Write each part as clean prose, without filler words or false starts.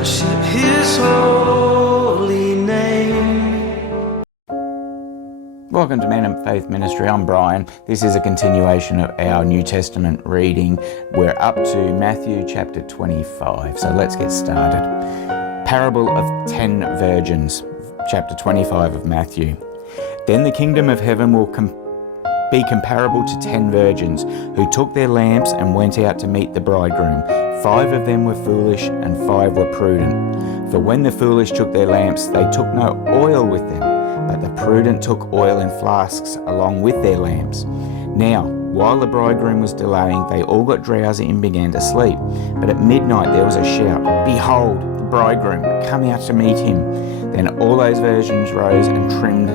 worship his holy name. Welcome to Man and Faith Ministry. I'm Brian. This is a continuation of our New Testament reading. We're up to Matthew chapter 25. So let's get started. Parable of 10 virgins, chapter 25 of Matthew. Then the kingdom of heaven will be comparable to 10 virgins who took their lamps and went out to meet the bridegroom. 5 of them were foolish and 5 were prudent. For when the foolish took their lamps, they took no oil with them, but the prudent took oil in flasks along with their lamps. Now, while the bridegroom was delaying, they all got drowsy and began to sleep. But at midnight there was a shout, "Behold, the bridegroom, come out to meet him." Then all those virgins rose and trimmed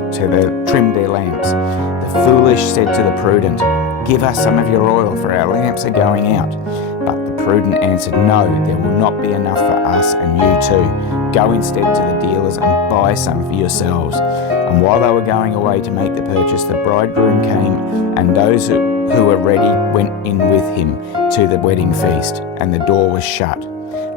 their lamps. The foolish said to the prudent, "Give us some of your oil, for our lamps are going out." But the prudent answered, "No, there will not be enough for us and you too. Go instead to the dealers and buy some for yourselves." And while they were going away to make the purchase, the bridegroom came, and those who were ready went in with him to the wedding feast, and the door was shut.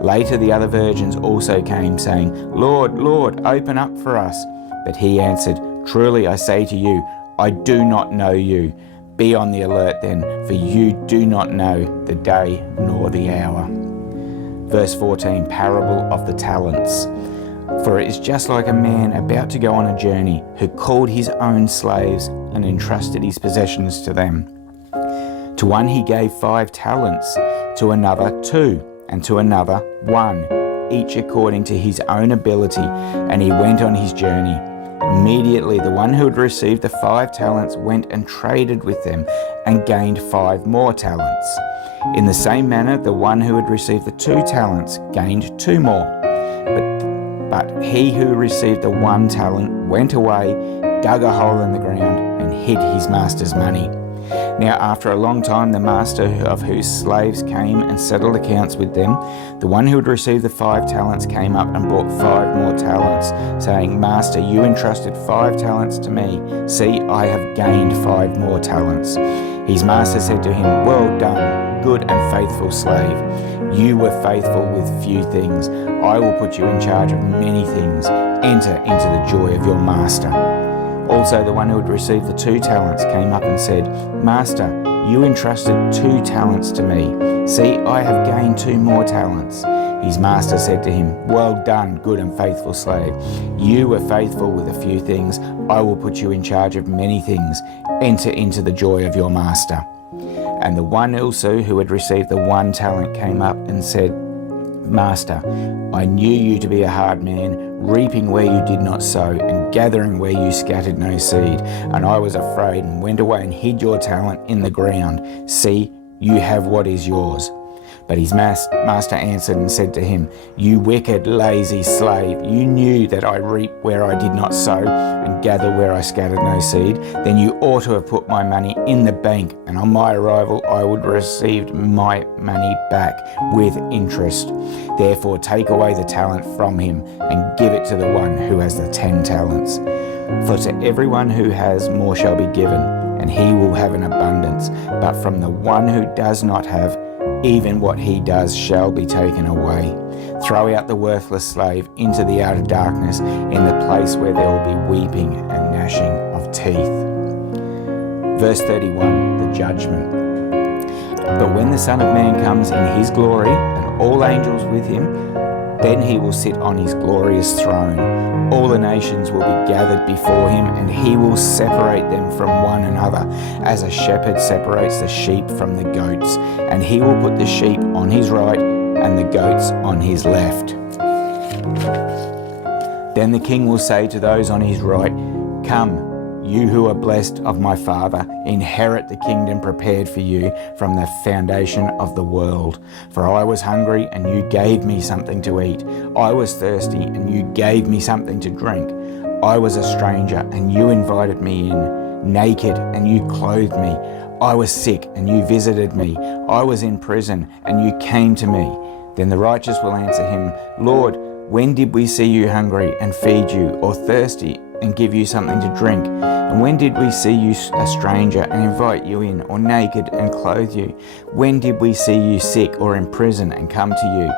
Later the other virgins also came, saying, "Lord, Lord, open up for us." But he answered, "Truly I say to you, I do not know you. Be on the alert then, for you do not know the day nor the hour." Verse 14, Parable of the Talents. For it is just like a man about to go on a journey, who called his own slaves and entrusted his possessions to them. To one he gave 5 talents, to another 2, and to another 1, each according to his own ability, and he went on his journey. Immediately the one who had received the 5 talents went and traded with them and gained 5 more talents. In the same manner the one who had received the 2 talents gained 2 more. But he who received the 1 talent went away, dug a hole in the ground, and hid his master's money. Now after a long time the master of whose slaves came and settled accounts with them. The one who had received the 5 talents came up and brought 5 more talents, saying, "Master, you entrusted 5 talents to me. See, I have gained 5 more talents." His master said to him, "Well done, good and faithful slave. You were faithful with few things. I will put you in charge of many things. Enter into the joy of your master." Also the one who had received the 2 talents came up and said, "Master, you entrusted 2 talents to me. See, I have gained 2 more talents." His master said to him, "Well done, good and faithful slave. You were faithful with a few things. I will put you in charge of many things. Enter into the joy of your master." And the one also who had received the 1 talent came up and said, "Master, I knew you to be a hard man, reaping where you did not sow, and gathering where you scattered no seed. And I was afraid, and went away and hid your talent in the ground. See, you have what is yours." But his master answered and said to him, "You wicked, lazy slave, you knew that I reap where I did not sow, and gather where I scattered no seed. Then you ought to have put my money in the bank, and on my arrival I would receive my money back with interest. Therefore take away the talent from him, and give it to the one who has the 10 talents. For to everyone who has, more shall be given, and he will have an abundance. But from the one who does not have, even what he does shall be taken away. Throw out the worthless slave into the outer darkness, in the place where there will be weeping and gnashing of teeth." Verse 31, the judgment. "But when the Son of Man comes in his glory, and all angels with him, then he will sit on his glorious throne. All the nations will be gathered before him, and he will separate them from one another, as a shepherd separates the sheep from the goats. And he will put the sheep on his right, and the goats on his left. Then the king will say to those on his right, 'Come, you who are blessed of my Father, inherit the kingdom prepared for you from the foundation of the world. For I was hungry, and you gave me something to eat. I was thirsty, and you gave me something to drink. I was a stranger, and you invited me in. Naked, and you clothed me. I was sick, and you visited me. I was in prison, and you came to me.' Then the righteous will answer him, 'Lord, when did we see you hungry and feed you, or thirsty and give you something to drink? And when did we see you a stranger and invite you in, or naked and clothe you? When did we see you sick or in prison and come to you?"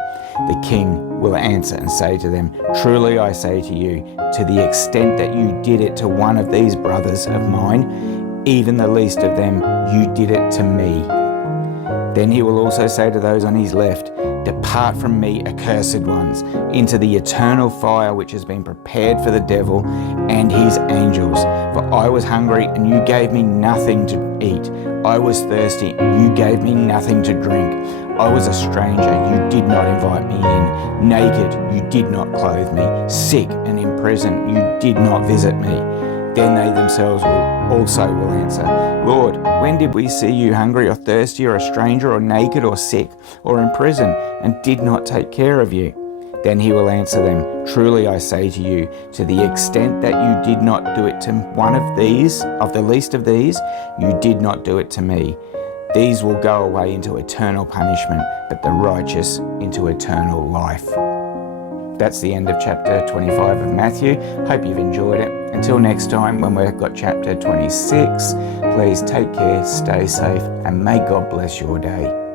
The king will answer and say to them, "Truly I say to you, to the extent that you did it to one of these brothers of mine, even the least of them, you did it to me." Then he will also say to those on his left, "Depart from me, accursed ones, into the eternal fire which has been prepared for the devil and his angels. For I was hungry, and you gave me nothing to eat. I was thirsty, and you gave me nothing to drink. I was a stranger, you did not invite me in. Naked, you did not clothe me. Sick and in prison, you did not visit me." Then they themselves will answer, "Lord, when did we see you hungry or thirsty or a stranger or naked or sick or in prison and did not take care of you?" Then he will answer them, "Truly I say to you, to the extent that you did not do it to one of these, of the least of these, you did not do it to me. These will go away into eternal punishment, but the righteous into eternal life." That's the end of chapter 25 of Matthew. Hope you've enjoyed it. Until next time, when we've got chapter 26, please take care, stay safe, and may God bless your day.